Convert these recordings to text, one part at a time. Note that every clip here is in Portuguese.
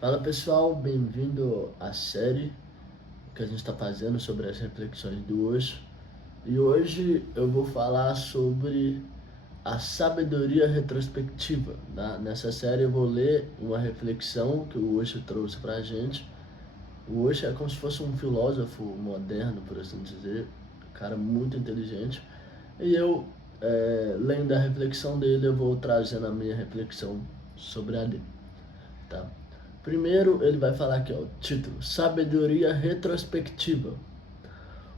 Fala pessoal, bem-vindo à série que a gente está fazendo sobre as reflexões do Osho. E hoje eu vou falar sobre a sabedoria retrospectiva. Nessa série eu vou ler uma reflexão que o Osho trouxe para a gente. O Osho é como se fosse um filósofo moderno, por assim dizer, um cara muito inteligente. E eu, lendo a reflexão dele, eu vou trazendo a minha reflexão sobre a dele. Tá? Primeiro, ele vai falar aqui, ó, o título: Sabedoria retrospectiva.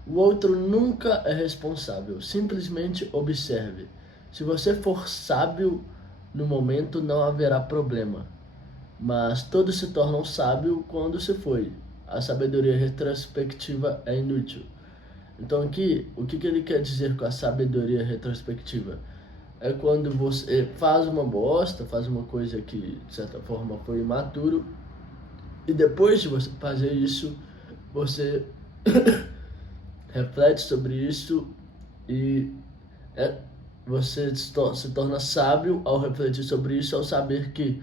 O outro nunca é responsável, simplesmente observe. Se você for sábio no momento, não haverá problema. Mas todos se tornam sábios quando se foi. A sabedoria retrospectiva é inútil. Então aqui, o que ele quer dizer com a sabedoria retrospectiva? É quando você faz uma bosta, faz uma coisa que de certa forma foi imaturo, e depois de você fazer isso, você reflete sobre isso e é, você se torna sábio ao refletir sobre isso, ao saber que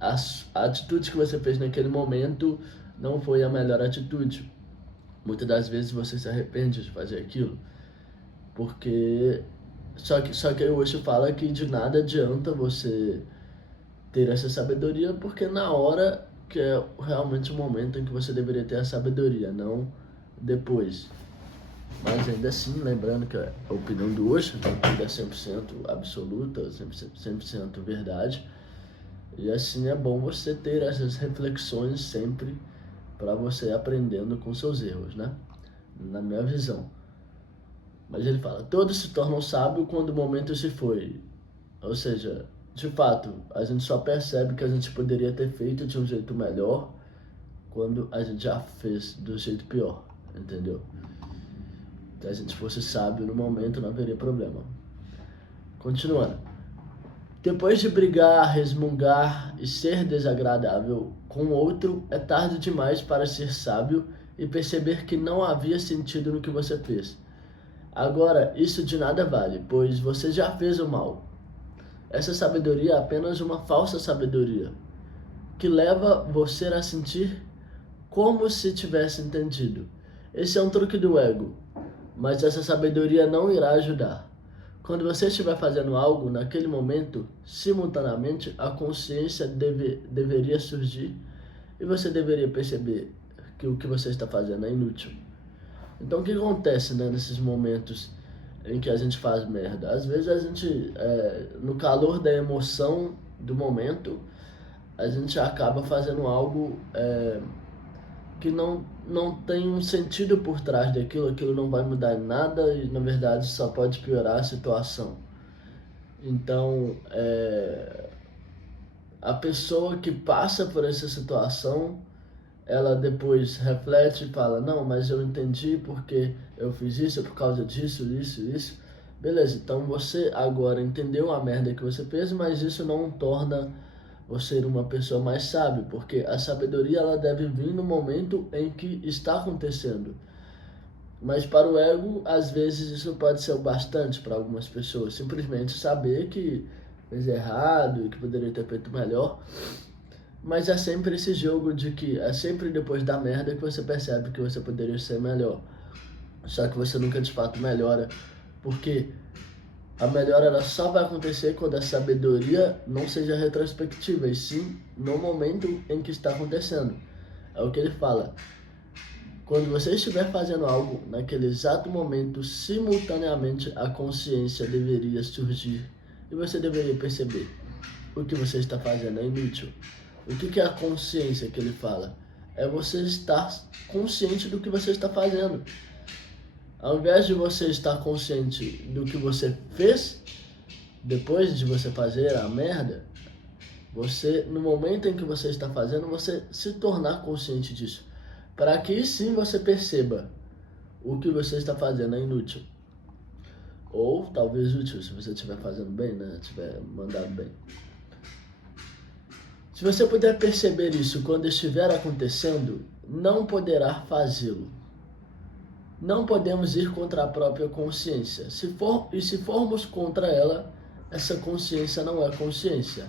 a atitude que você fez naquele momento não foi a melhor atitude. Muitas das vezes você se arrepende de fazer aquilo, porque só que o Osho fala que de nada adianta você ter essa sabedoria, porque na hora que é realmente o momento em que você deveria ter a sabedoria, não depois. Mas ainda assim, lembrando que a opinião do Osho não é 100% absoluta, 100% verdade. E assim é bom você ter essas reflexões sempre para você ir aprendendo com seus erros, né? Na minha visão. Mas ele fala, todos se tornam sábios quando o momento se foi. Ou seja, de fato, a gente só percebe que a gente poderia ter feito de um jeito melhor quando a gente já fez do jeito pior, entendeu? Se a gente fosse sábio no momento, não haveria problema. Continuando. Depois de brigar, resmungar e ser desagradável com o outro, é tarde demais para ser sábio e perceber que não havia sentido no que você fez. Agora, isso de nada vale, pois você já fez o mal. Essa sabedoria é apenas uma falsa sabedoria, que leva você a sentir como se tivesse entendido. Esse é um truque do ego, mas essa sabedoria não irá ajudar. Quando você estiver fazendo algo, naquele momento, simultaneamente, a consciência deveria surgir e você deveria perceber que o que você está fazendo é inútil. Então, o que acontece, né, nesses momentos em que a gente faz merda? Às vezes a gente, no calor da emoção do momento, a gente acaba fazendo algo que não tem um sentido por trás daquilo, aquilo não vai mudar em nada e, na verdade, só pode piorar a situação. Então, a pessoa que passa por essa situação, ela depois reflete e fala, não, mas eu entendi porque eu fiz isso por causa disso, isso. Beleza, então você agora entendeu a merda que você fez, mas isso não torna você uma pessoa mais sábia, porque a sabedoria ela deve vir no momento em que está acontecendo. Mas para o ego, às vezes isso pode ser o bastante para algumas pessoas, simplesmente saber que fez errado e que poderia ter feito melhor. Mas é sempre esse jogo de que é sempre depois da merda que você percebe que você poderia ser melhor. Só que você nunca de fato melhora, porque a melhora ela só vai acontecer quando a sabedoria não seja retrospectiva, e sim no momento em que está acontecendo. É o que ele fala. Quando você estiver fazendo algo, naquele exato momento, simultaneamente a consciência deveria surgir e você deveria perceber o que você está fazendo é inútil. O que é a consciência que ele fala? É você estar consciente do que você está fazendo. Ao invés de você estar consciente do que você fez, depois de você fazer a merda, você, no momento em que você está fazendo, você se tornar consciente disso. Para que sim você perceba o que você está fazendo é inútil. Ou talvez útil, se você estiver fazendo bem, né? Estiver mandado bem. Se você puder perceber isso quando estiver acontecendo, não poderá fazê-lo. Não podemos ir contra a própria consciência. Se formos contra ela, essa consciência não é consciência.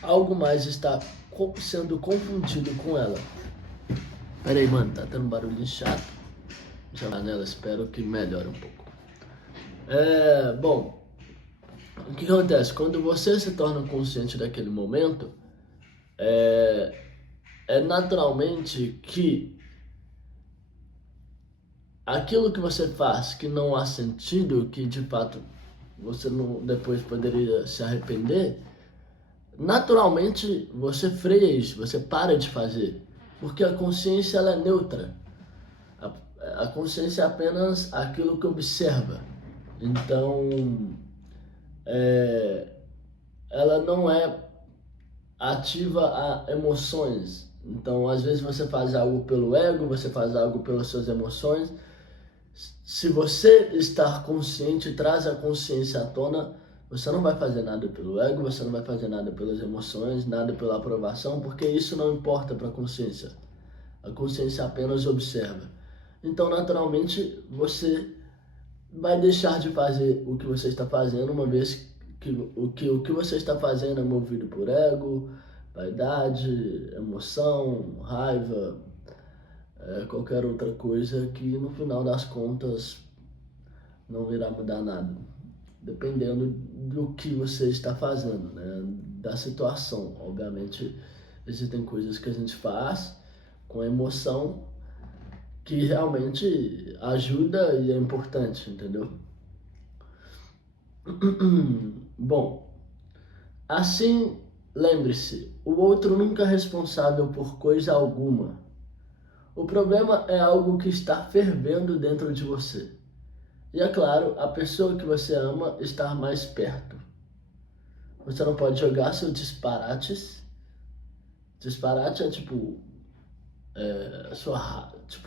Algo mais está sendo confundido com ela. Pera aí, mano, tá tendo um barulho chato. Janela, espero que melhore um pouco. Bom, o que acontece? Quando você se torna consciente daquele momento, é naturalmente que aquilo que você faz que não há sentido, que de fato você não depois poderia se arrepender, naturalmente você freia isso, você para de fazer, porque a consciência ela é neutra. A consciência é apenas aquilo que observa. Então, ela não é ativa a emoções. Então, às vezes você faz algo pelo ego, você faz algo pelas suas emoções. Se você estar consciente, traz a consciência à tona, você não vai fazer nada pelo ego, você não vai fazer nada pelas emoções, nada pela aprovação, porque isso não importa para a consciência. A consciência apenas observa. Então, naturalmente, você vai deixar de fazer o que você está fazendo, uma vez que o que você está fazendo é movido por ego, vaidade, emoção, raiva, qualquer outra coisa que no final das contas não irá mudar nada, dependendo do que você está fazendo, né? Da situação. Obviamente, existem coisas que a gente faz com emoção que realmente ajuda e é importante, entendeu? Bom, assim, lembre-se, o outro nunca é responsável por coisa alguma. O problema é algo que está fervendo dentro de você. E é claro, a pessoa que você ama está mais perto. Você não pode jogar seus disparates. Disparate é tipo,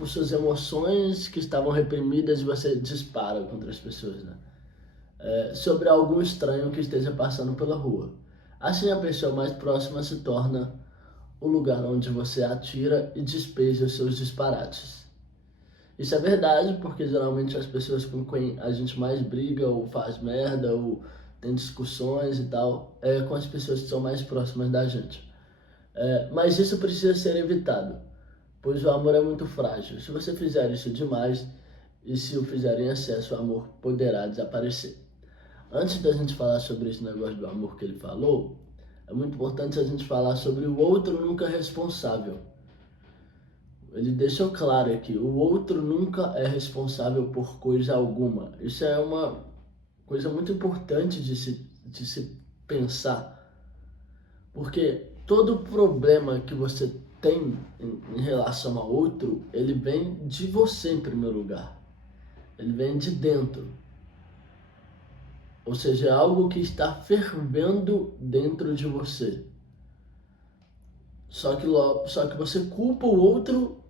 suas emoções que estavam reprimidas e você dispara contra as pessoas, né? Sobre algum estranho que esteja passando pela rua. Assim, a pessoa mais próxima se torna o lugar onde você atira e despeja os seus disparates. Isso é verdade, porque geralmente as pessoas com quem a gente mais briga, ou faz merda, ou tem discussões e tal, é com as pessoas que são mais próximas da gente. Mas isso precisa ser evitado, pois o amor é muito frágil. Se você fizer isso demais, e se o fizer em excesso, o amor poderá desaparecer. Antes da gente falar sobre esse negócio do amor que ele falou, é muito importante a gente falar sobre o outro nunca responsável. Ele deixou claro aqui, o outro nunca é responsável por coisa alguma. Isso é uma coisa muito importante de se pensar, porque todo problema que você tem em relação ao outro, ele vem de você em primeiro lugar. Ele vem de dentro. Ou seja, é algo que está fervendo dentro de você. Só que você culpa o outro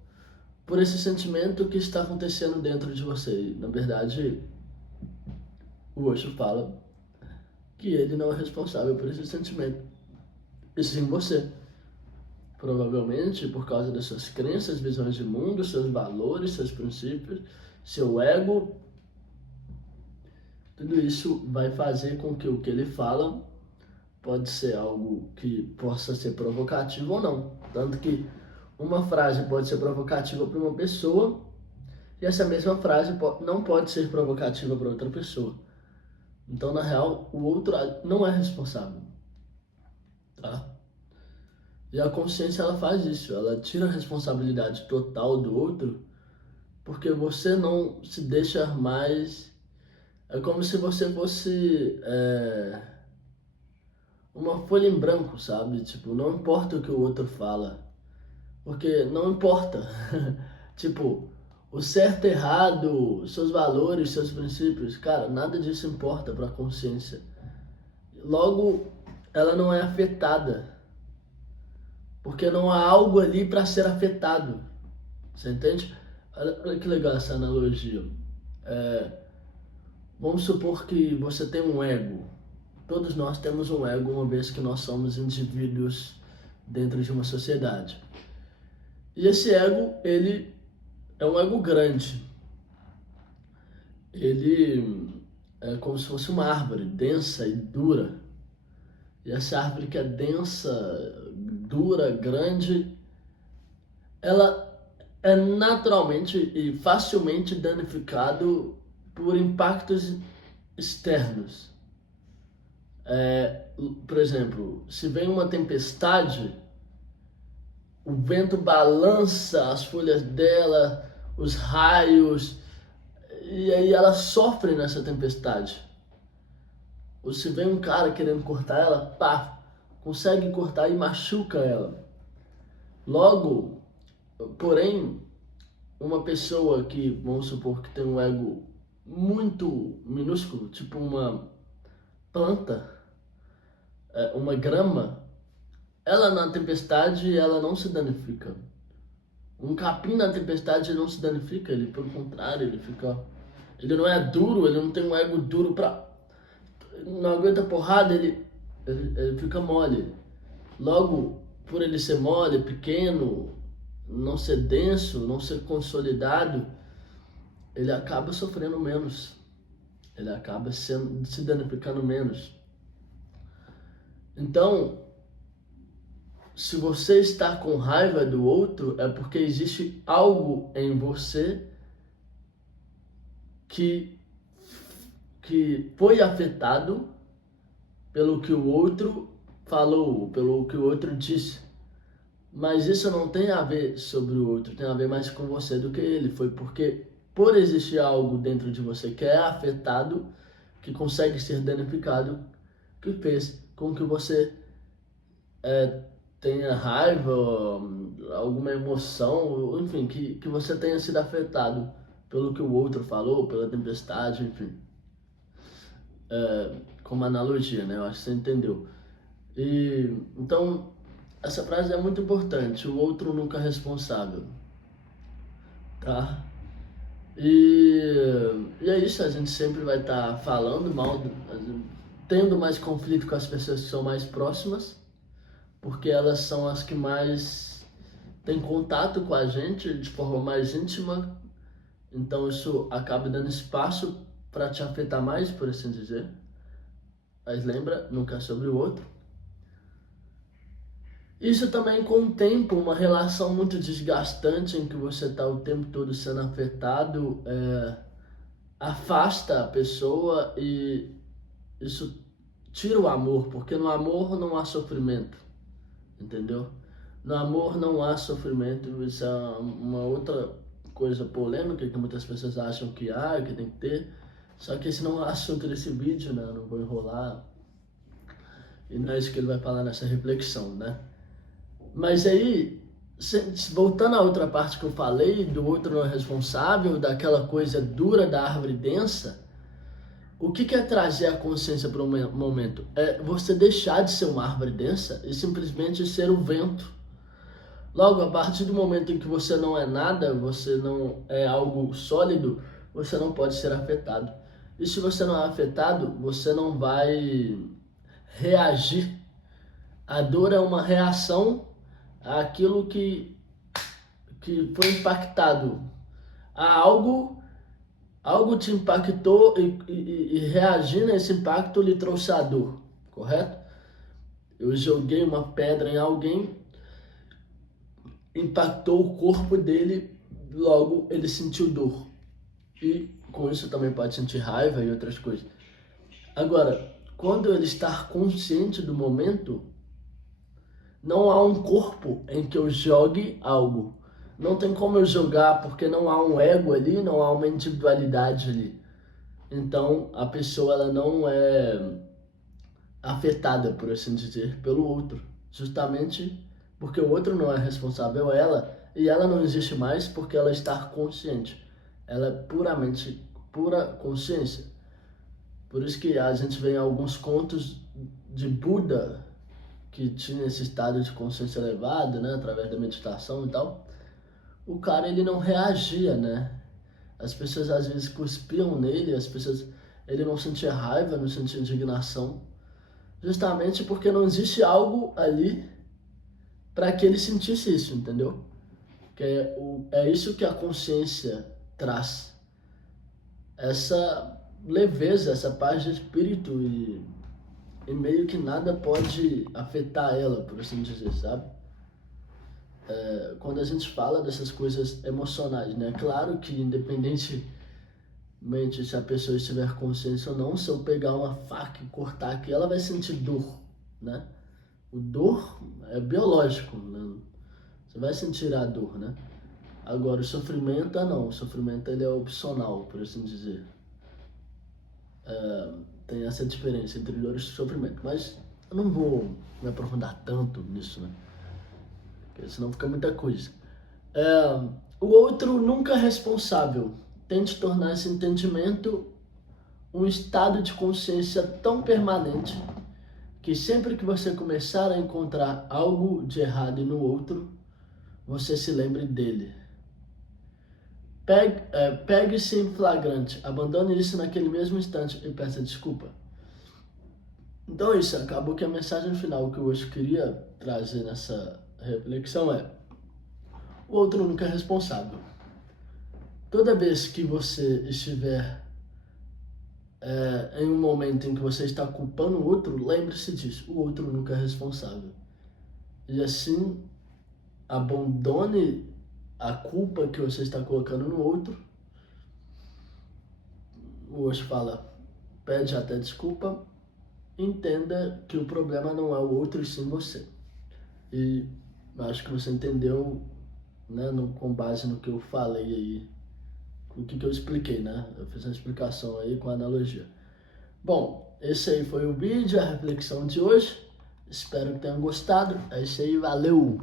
por esse sentimento que está acontecendo dentro de você. E, na verdade, o Osho fala que ele não é responsável por esse sentimento, e sim você. Provavelmente por causa das suas crenças, visões de mundo, seus valores, seus princípios, seu ego. Tudo isso vai fazer com que o que ele fala pode ser algo que possa ser provocativo ou não. Tanto que uma frase pode ser provocativa para uma pessoa e essa mesma frase não pode ser provocativa para outra pessoa. Então, na real, o outro não é responsável, tá? E a consciência, ela faz isso, ela tira a responsabilidade total do outro, porque você não se deixa mais... É como se você fosse uma folha em branco, sabe? Tipo, não importa o que o outro fala, porque não importa. Tipo, o certo, errado, seus valores, seus princípios, cara, nada disso importa para a consciência. Logo, ela não é afetada, porque não há algo ali para ser afetado. Você entende? Olha que legal essa analogia. Vamos supor que você tem um ego. Todos nós temos um ego, uma vez que nós somos indivíduos dentro de uma sociedade. E esse ego, ele é um ego grande. Ele é como se fosse uma árvore densa e dura. E essa árvore que é densa, dura, grande, ela é naturalmente e facilmente danificado por impactos externos. Por exemplo, se vem uma tempestade, o vento balança as folhas dela, os raios, e aí ela sofre nessa tempestade. Ou se vem um cara querendo cortar ela, pá, consegue cortar e machuca ela. Logo, porém, uma pessoa que, vamos supor que tem um ego muito minúsculo, tipo uma planta, uma grama, ela na tempestade ela não se danifica. Um capim na tempestade não se danifica, ele pelo contrário, ele não é duro, ele não tem um ego duro não aguenta porrada, ele fica mole. Logo, por ele ser mole, pequeno, não ser denso, não ser consolidado, ele acaba sofrendo menos, ele acaba se danificando menos. Então, se você está com raiva do outro, é porque existe algo em você que foi afetado pelo que o outro falou, pelo que o outro disse. Mas isso não tem a ver sobre o outro, tem a ver mais com você do que ele. Foi porque, por existir algo dentro de você que é afetado, que consegue ser danificado, que fez com que você tenha raiva, alguma emoção, enfim, que você tenha sido afetado pelo que o outro falou, pela tempestade, enfim. Como analogia, né? Eu acho que você entendeu. Então, essa frase é muito importante. O outro nunca é responsável, tá? E é isso, a gente sempre vai estar falando mal, tendo mais conflito com as pessoas que são mais próximas, porque elas são as que mais têm contato com a gente de forma mais íntima. Então isso acaba dando espaço para te afetar mais, por assim dizer. Mas lembra, nunca é sobre o outro. Isso também com o tempo, uma relação muito desgastante em que você está o tempo todo sendo afetado, afasta a pessoa e isso tira o amor, porque no amor não há sofrimento, entendeu? No amor não há sofrimento, isso é uma outra coisa polêmica que muitas pessoas acham que há, que tem que ter, só que esse não é o assunto desse vídeo, né? Eu não vou enrolar, e não é isso que ele vai falar nessa reflexão, né? Mas aí, voltando à outra parte que eu falei, do outro não é responsável, daquela coisa dura da árvore densa, o que é trazer a consciência para um momento? É você deixar de ser uma árvore densa e simplesmente ser o vento. Logo, a partir do momento em que você não é nada, você não é algo sólido, você não pode ser afetado. E se você não é afetado, você não vai reagir. A dor é uma reação àquilo que foi impactado. Algo te impactou e reagindo a esse impacto lhe trouxe a dor, correto? Eu joguei uma pedra em alguém, impactou o corpo dele, logo ele sentiu dor. E com isso também pode sentir raiva e outras coisas. Agora, quando ele está consciente do momento, não há um corpo em que eu jogue algo. Não tem como eu jogar porque não há um ego ali, não há uma individualidade ali. Então a pessoa ela não é afetada, por assim dizer, pelo outro. Justamente porque o outro não é responsável ela e ela não existe mais porque ela está consciente. Ela é puramente pura consciência. Por isso que a gente vê em alguns contos de Buda que tinha esse estado de consciência elevado, né, através da meditação e tal. O cara ele não reagia, né? As pessoas às vezes cuspiam nele, ele não sentia raiva, não sentia indignação, justamente porque não existe algo ali para que ele sentisse isso, entendeu? Que é isso que a consciência traz, essa leveza, essa paz de espírito e meio que nada pode afetar ela, por assim dizer, sabe? Quando a gente fala dessas coisas emocionais, né? Claro que independentemente se a pessoa estiver consciente ou não, se eu pegar uma faca e cortar aqui, ela vai sentir dor, né? O dor é biológico, né? Você vai sentir a dor, né? Agora o sofrimento, não. O sofrimento ele é opcional, por assim dizer. Tem essa diferença entre dor e sofrimento. Mas eu não vou me aprofundar tanto nisso, né? Porque senão fica muita coisa. O outro nunca é responsável. Tente tornar esse entendimento um estado de consciência tão permanente que sempre que você começar a encontrar algo de errado no outro, você se lembre dele. Pegue-se em flagrante, abandone isso naquele mesmo instante e peça desculpa. Então isso, acabou que a mensagem final que eu hoje queria trazer nessa reflexão é: o outro nunca é responsável. Toda vez que você estiver em um momento em que você está culpando o outro, lembre-se disso, o outro nunca é responsável. E assim, abandone a culpa que você está colocando no outro. Hoje fala, pede até desculpa, entenda que o problema não é o outro e sim você. E acho que você entendeu, né, com base no que eu falei aí, o que eu expliquei, né? Eu fiz uma explicação aí com a analogia. Bom, esse aí foi o vídeo, a reflexão de hoje. Espero que tenham gostado. É isso aí, valeu!